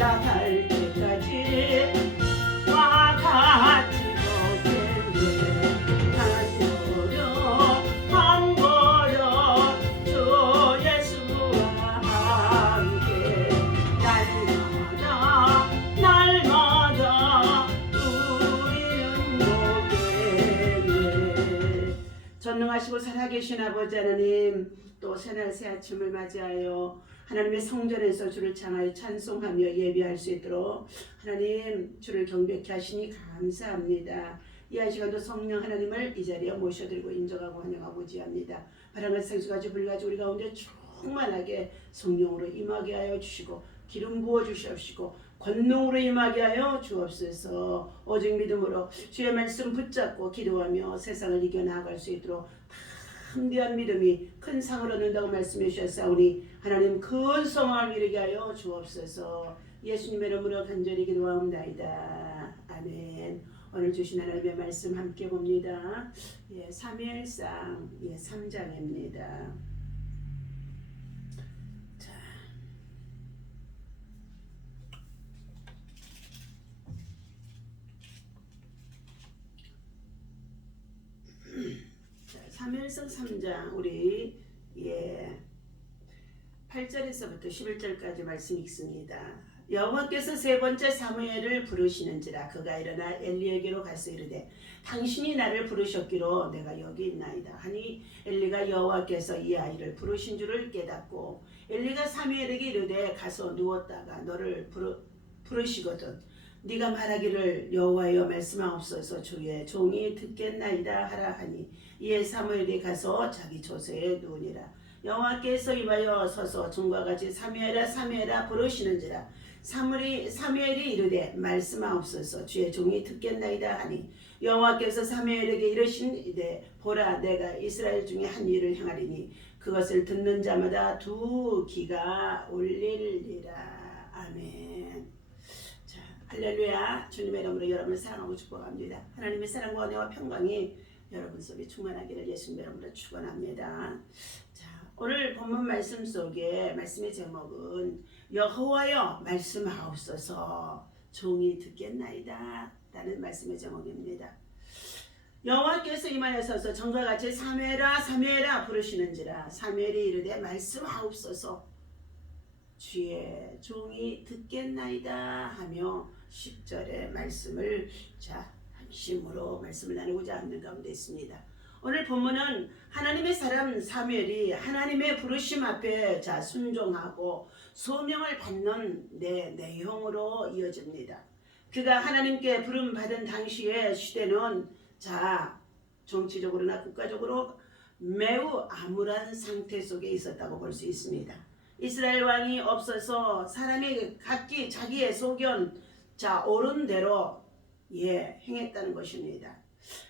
때까지 와 같이 걷겠네 한 걸음 한 걸음 주 예수와 함께 날마다 날마다 우리는 보겠네 전능하시고 살아계신 아버지 하나님 또 새날 새 아침을 맞이하여 하나님의 성전에서 주를 찬하여 찬송하며 예배할 수 있도록 하나님 주를 경배케 하시니 감사합니다. 이한 시간도 성령 하나님을 이 자리에 모셔드리고 인정하고 환영하고 지합니다. 바람과 생수가지 불가지 우리 가운데 충만하게 성령으로 임하게 하여 주시고 기름 부어 주시옵시고 권능으로 임하게 하여 주옵소서 오직 믿음으로 주의 말씀 붙잡고 기도하며 세상을 이겨나갈 수 있도록 담대한 믿음이 큰 상을 얻는다고 말씀해 주셨사오니 하나님 큰 성황을 이루게 하여 주옵소서. 예수님의 이름으로 간절히 기도하옵나이다. 아멘. 오늘 주신 하나님의 말씀 함께 봅니다. 예, 3일상 예, 3장입니다 자, 자, 3일성 3장 우리 예 8절에서부터 11절까지 말씀 읽습니다. 여호와께서 세 번째 사무엘을 부르시는지라 그가 일어나 엘리에게로 가서 이르되 당신이 나를 부르셨기로 내가 여기 있나이다 하니 엘리가 여호와께서 이 아이를 부르신 줄을 깨닫고 엘리가 사무엘에게 이르되 가서 누웠다가 너를 부르, 부르시거든 네가 말하기를 여호와여 말씀하옵소서. 주의 종이 듣겠나이다 하라 하니 이에 사무엘이 가서 자기 조세에 누우니라. 여호와께서 이하여 서서 종과 같이 사무엘아 사무엘아 부르시는지라. 사무엘이 사무엘이 이르되 말씀하옵소서. 주의 종이 듣겠나이다 하니 여호와께서 사무엘에게 이르시되 보라 내가 이스라엘 중에 한 일을 행하리니 그것을 듣는 자마다 두 귀가 울리리라. 아멘. 자, 할렐루야. 주님의 이름으로 여러분을 사랑하고 축복합니다. 하나님의 사랑과 은혜와 평강이 여러분 속에 충만하기를 예수님의 이름으로 축원합니다. 자, 오늘 본문 말씀 속에 말씀의 제목은 여호와여 말씀하옵소서 종이 듣겠나이다 라는 말씀의 제목입니다. 여호와께서 이만에 서서 정과 같이 사무엘아 사무엘아 부르시는지라 사무엘이 이르되 말씀하옵소서 주의 종이 듣겠나이다 하며 10절의 말씀을 자 한심으로 말씀을 나누고자 하는 가운데 있습니다. 오늘 본문은 하나님의 사람 사무엘이 하나님의 부르심 앞에 자 순종하고 소명을 받는 내 내용으로 이어집니다. 그가 하나님께 부름 받은 당시의 시대는 자 정치적으로나 국가적으로 매우 암울한 상태 속에 있었다고 볼 수 있습니다. 이스라엘 왕이 없어서 사람이 각기 자기의 소견 자 옳은 대로 예 행했다는 것입니다.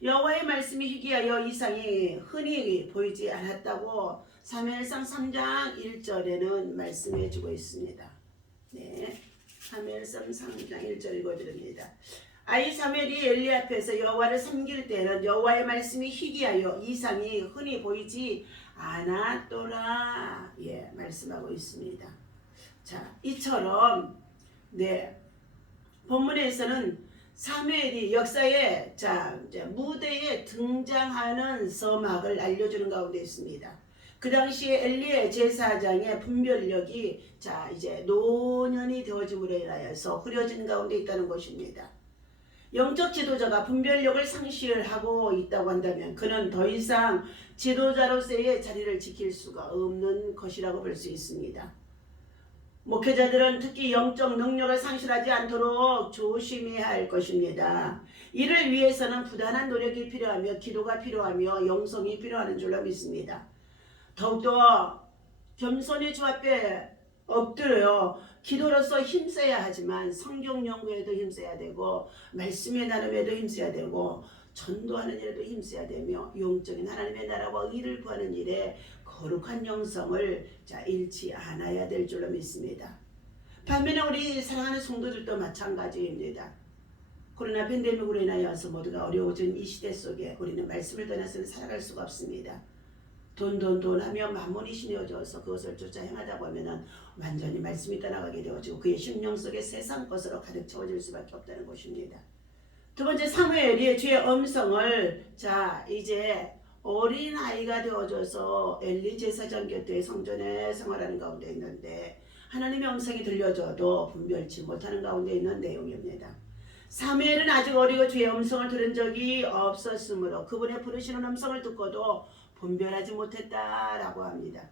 여호와의 말씀이 희귀하여 이상이 흔히 보이지 않았다고 사무엘상 3장 1절에는 말씀해 주고 있습니다. 네. 사무엘상 3장 1절 읽어드립니다. 아이 사무엘이 엘리 앞에서 여호와를 섬길 때는 여호와의 말씀이 희귀하여 이상이 흔히 보이지 않았더라. 예, 말씀하고 있습니다. 자, 이처럼 네 본문에서는 사무엘이 역사의 자 무대에 등장하는 서막을 알려주는 가운데 있습니다. 그 당시에 엘리의 제사장의 분별력이 자 이제 노년이 되어짐으로 인하여서 흐려진 가운데 있다는 것입니다. 영적 지도자가 분별력을 상실을 하고 있다고 한다면 그는 더 이상 지도자로서의 자리를 지킬 수가 없는 것이라고 볼 수 있습니다. 목회자들은 특히 영적 능력을 상실하지 않도록 조심해야 할 것입니다. 이를 위해서는 부단한 노력이 필요하며 기도가 필요하며 영성이 필요하는 줄로 믿습니다. 더욱더 겸손히 주 앞에 엎드려요. 기도로서 힘써야 하지만 성경 연구에도 힘써야 되고 말씀의 나눔에도 힘써야 되고 전도하는 일에도 힘써야 되며 영적인 하나님의 나라와 의를 구하는 일에 거룩한 영성을 자 잃지 않아야 될 줄로 믿습니다. 반면에 우리 사랑하는 성도들도 마찬가지입니다. 코로나 팬데믹으로 인하여서 모두가 어려워진 이 시대 속에 우리는 말씀을 떠나서는 살아갈 수가 없습니다. 돈 돈 돈 하며 만몬이 신여져서 그것을 쫓아 행하다 보면은 완전히 말씀이 떠나가게 되어지고 그의 심령 속에 세상 것으로 가득 채워질 수밖에 없다는 것입니다. 두 번째 사무엘이 주의 음성을 자 이제 어린 아이가 되어져서 엘리 제사장 곁에 성전에 생활하는 가운데 있는데 하나님의 음성이 들려줘도 분별치 못하는 가운데 있는 내용입니다. 사무엘은 아직 어리고 주의 음성을 들은 적이 없었으므로 그분의 부르시는 음성을 듣고도 분별하지 못했다라고 합니다.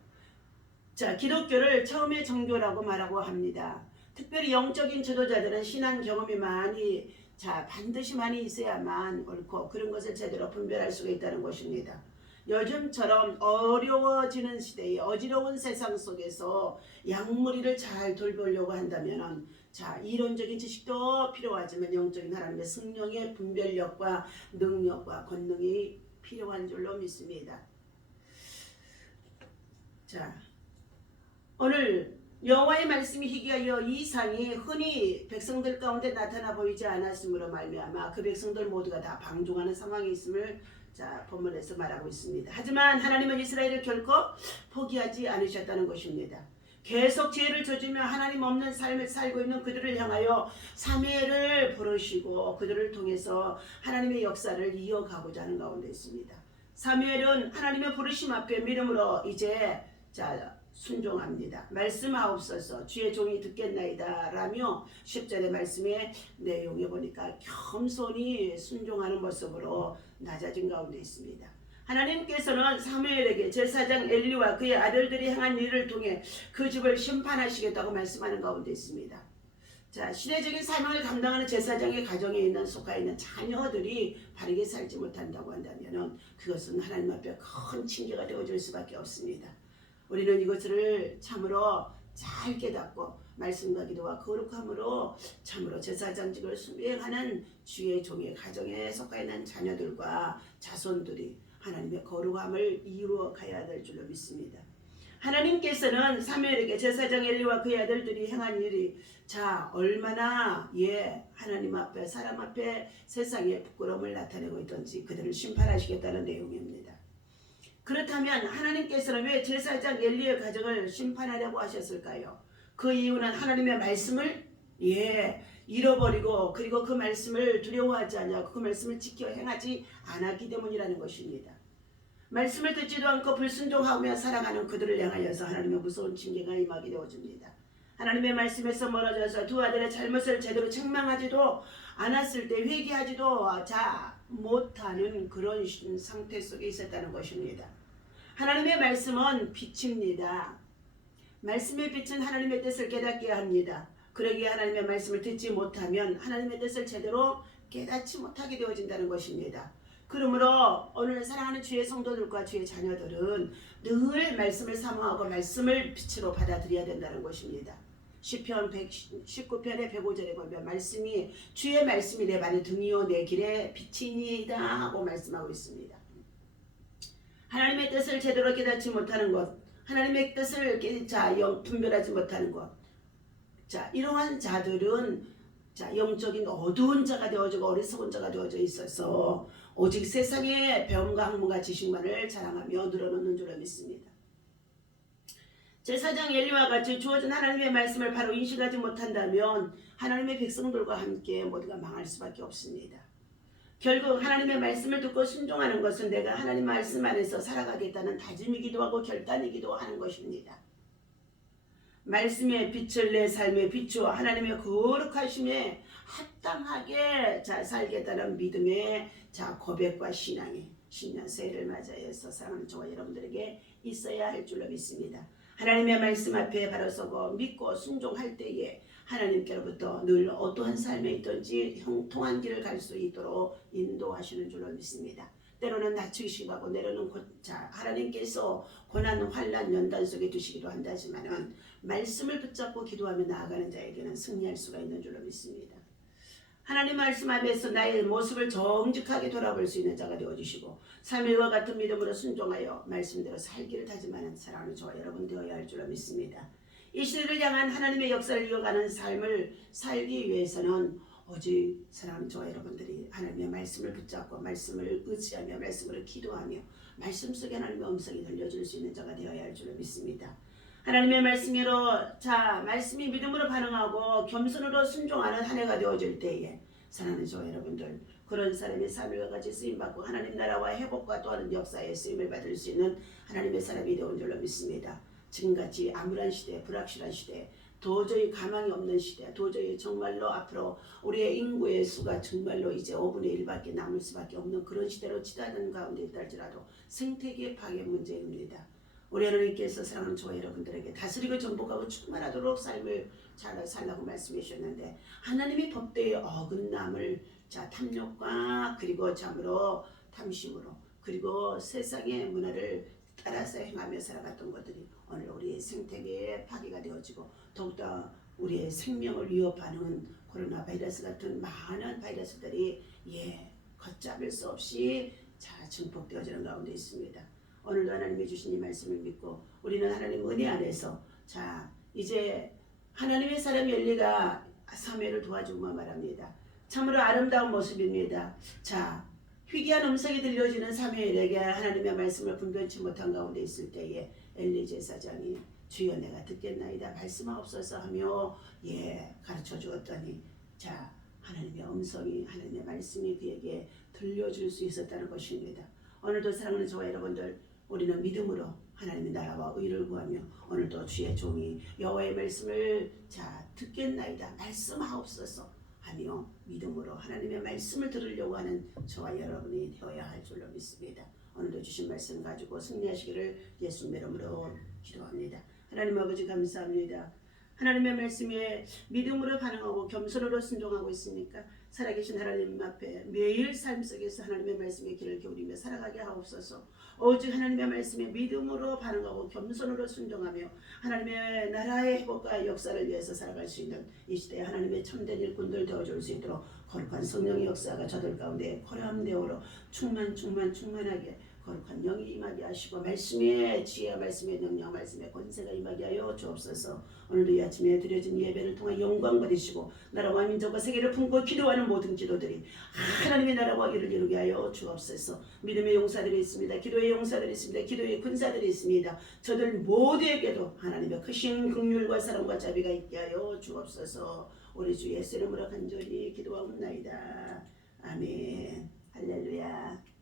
자, 기독교를 처음의 종교라고 말하고 합니다. 특별히 영적인 지도자들은 신앙 경험이 많이 자 반드시 많이 있어야만 옳고 그런 것을 제대로 분별할 수가 있다는 것입니다. 요즘처럼 어려워지는 시대에 어지러운 세상 속에서 양무리를 잘 돌보려고 한다면 자 이론적인 지식도 필요하지만 영적인 하나님의 성령의 분별력과 능력과 권능이 필요한 줄로 믿습니다. 자 오늘 여호와의 말씀이 희귀하여 이 상이 흔히 백성들 가운데 나타나 보이지 않았으므로 말미암아 그 백성들 모두가 다 방종하는 상황에 있음을 자 본문에서 말하고 있습니다. 하지만 하나님은 이스라엘을 결코 포기하지 않으셨다는 것입니다. 계속 죄를 저지며 하나님 없는 삶을 살고 있는 그들을 향하여 사무엘을 부르시고 그들을 통해서 하나님의 역사를 이어가고자 하는 가운데 있습니다. 사무엘은 하나님의 부르심 앞에 믿음으로 이제 자 순종합니다. 말씀하옵소서 주의 종이 듣겠나이다 라며 10절의 말씀의 내용에 보니까 겸손히 순종하는 모습으로 낮아진 가운데 있습니다. 하나님께서는 사무엘에게 제사장 엘리와 그의 아들들이 행한 일을 통해 그 집을 심판하시겠다고 말씀하는 가운데 있습니다. 자, 시대적인 사명을 감당하는 제사장의 가정에 있는 속하 있는 자녀들이 바르게 살지 못한다고 한다면 그것은 하나님 앞에 큰 징계가 되어줄 수밖에 없습니다. 우리는 이것을 참으로 잘 깨닫고 말씀과 기도와 거룩함으로 참으로 제사장직을 수행하는 주의 종의 가정에 속하 있는 자녀들과 자손들이 하나님의 거룩함을 이루어 가야 될 줄로 믿습니다. 하나님께서는 사무엘에게 제사장 엘리와 그의 아들들이 행한 일이 자 얼마나 예 하나님 앞에 사람 앞에 세상에 부끄러움을 나타내고 있던지 그들을 심판하시겠다는 내용입니다. 그렇다면 하나님께서는 왜 제사장 엘리의 가정을 심판하려고 하셨을까요? 그 이유는 하나님의 말씀을 예 잃어버리고 그리고 그 말씀을 두려워하지 않냐 그 말씀을 지켜 행하지 않았기 때문이라는 것입니다. 말씀을 듣지도 않고 불순종하며 살아가는 그들을 향하여서 하나님의 무서운 징계가 임하게 되어집니다. 하나님의 말씀에서 멀어져서 두 아들의 잘못을 제대로 책망하지도 않았을 때 회개하지도 자 못하는 그런 상태 속에 있었다는 것입니다. 하나님의 말씀은 빛입니다. 말씀의 빛은 하나님의 뜻을 깨닫게 합니다. 그러기에 하나님의 말씀을 듣지 못하면 하나님의 뜻을 제대로 깨닫지 못하게 되어진다는 것입니다. 그러므로 오늘 사랑하는 주의 성도들과 주의 자녀들은 늘 말씀을 사모하고 말씀을 빛으로 받아들여야 된다는 것입니다. 시편 119편의 105절에 보면 말씀이 주의 말씀이 내 발의 등이요 내 길에 빛이니이다 하고 말씀하고 있습니다. 하나님의 뜻을 제대로 깨닫지 못하는 것, 하나님의 뜻을 깨- 자 영, 분별하지 못하는 것, 자 이러한 자들은 자 영적인 어두운 자가 되어지고 어리석은 자가 되어져 있어서 오직 세상의 배움과 학문과 지식만을 자랑하며 늘어놓는 줄로 믿습니다. 제사장 엘리와 같이 주어진 하나님의 말씀을 바로 인식하지 못한다면 하나님의 백성들과 함께 모두가 망할 수밖에 없습니다. 결국 하나님의 말씀을 듣고 순종하는 것은 내가 하나님 말씀 안에서 살아가겠다는 다짐이기도 하고 결단이기도 하는 것입니다. 말씀의 빛을 내 삶에 비추어 하나님의 거룩하심에 합당하게 자 살겠다는 믿음의 자 고백과 신앙이 신년 새해를 맞이해서 사랑하는 저와 여러분들에게 있어야 할 줄로 믿습니다. 하나님의 말씀 앞에 바로 서고 믿고 순종할 때에 하나님께로부터 늘 어떠한 삶에 있든지 형통한 길을 갈 수 있도록 인도하시는 줄로 믿습니다. 때로는 낮추시기도 하고 때로는 고, 자 하나님께서 고난 환란 연단 속에 두시기도 한다지만은 말씀을 붙잡고 기도하며 나아가는 자에게는 승리할 수가 있는 줄로 믿습니다. 하나님 말씀 앞에서 나의 모습을 정직하게 돌아볼 수 있는 자가 되어주시고 사물과 같은 믿음으로 순종하여 말씀대로 살기를 다짐하는 사랑하는 저와 여러분 되어야 할 줄로 믿습니다. 이 시대를 향한 하나님의 역사를 이어가는 삶을 살기 위해서는 오직 사랑하는 저와 여러분들이 하나님의 말씀을 붙잡고 말씀을 의지하며 말씀으로 기도하며 말씀 속에 하나님의 음성이 들려줄 수 있는 자가 되어야 할 줄로 믿습니다. 하나님의 말씀으로 자 말씀이 믿음으로 반응하고 겸손으로 순종하는 한 해가 되어질 때에 사랑하는 저와 여러분들 그런 사람의 삶을 같이 쓰임 받고 하나님 나라와 회복과 또한 역사에 쓰임을 받을 수 있는 하나님의 사람이 되온 줄로 믿습니다. 지금같이 암울한 시대, 불확실한 시대, 도저히 가망이 없는 시대, 도저히 정말로 앞으로 우리의 인구의 수가 정말로 이제 5분의 1밖에 남을 수밖에 없는 그런 시대로 치닫는 가운데 있다할지라도 생태계 파괴 문제입니다. 우리 하나님께서 사랑하는 저와 여러분들에게 다스리고 정복하고 충만하도록 삶을 잘 살라고 말씀해 주셨는데 하나님의 법대의 어긋남을 자 탐욕과 그리고 참으로 탐심으로 그리고 세상의 문화를 따라서 행하며 살아갔던 것들이 오늘 우리의 생태계에 파괴가 되어지고 더욱더 우리의 생명을 위협하는 코로나 바이러스 같은 많은 바이러스들이 예 걷잡을 수 없이 자 증폭되어지는 가운데 있습니다. 오늘도 하나님이 주신 이 말씀을 믿고 우리는 하나님 은혜 안에서 자 이제 하나님의 사람 열리가 사회를 도와주고 말합니다. 참으로 아름다운 모습입니다. 자 희귀한 음성이 들려지는 사무엘에게 하나님의 말씀을 분별치 못한 가운데 있을 때에 엘리 제사장이 주여 내가 듣겠나이다 말씀하옵소서 하며 예 가르쳐 주었더니 자 하나님의 음성이 하나님의 말씀이 그에게 들려줄 수 있었다는 것입니다. 오늘도 사랑하는 저와 여러분들 우리는 믿음으로 하나님의 나라와 의를 구하며 오늘도 주의 종이 여호와의 말씀을 자 듣겠나이다 말씀하옵소서 하며 믿음으로 하나님의 말씀을 들으려고 하는 저와 여러분이 되어야 할 줄로 믿습니다. 오늘도 주신 말씀 가지고 승리하시기를 예수님 이름으로 기도합니다. 하나님 아버지 감사합니다. 하나님의 말씀에 믿음으로 반응하고 겸손으로 순종하고 있으니까 살아계신 하나님 앞에 매일 삶 속에서 하나님의 말씀에 귀를 기울이며 살아가게 하옵소서. 오직 하나님의 말씀에 믿음으로 반응하고 겸손으로 순종하며 하나님의 나라의 회복과 역사를 위해서 살아갈 수 있는 이 시대에 하나님의 참된 일꾼들 되어줄 수 있도록 거룩한 성령의 역사가 저들 가운데 되어로 충만 충만 충만하게 거룩한 영이 임하게 하시고 말씀의 지혜와 말씀의 능력 말씀의 권세가 임하게 하여 주옵소서. 오늘도 이 아침에 드려진 예배를 통해 영광 받으시고 나라와 민족과 세계를 품고 기도하는 모든 기도들이 하나님의 나라와 이를 이루게 하여 주옵소서. 믿음의 용사들이 있습니다. 기도의 용사들이 있습니다. 기도의 군사들이 있습니다. 저들 모두에게도 하나님의 크신 긍휼과 사랑과 자비가 있게 하여 주옵소서. 우리 주 예수 이름으로 간절히 기도하옵나이다. 아멘. 할렐루야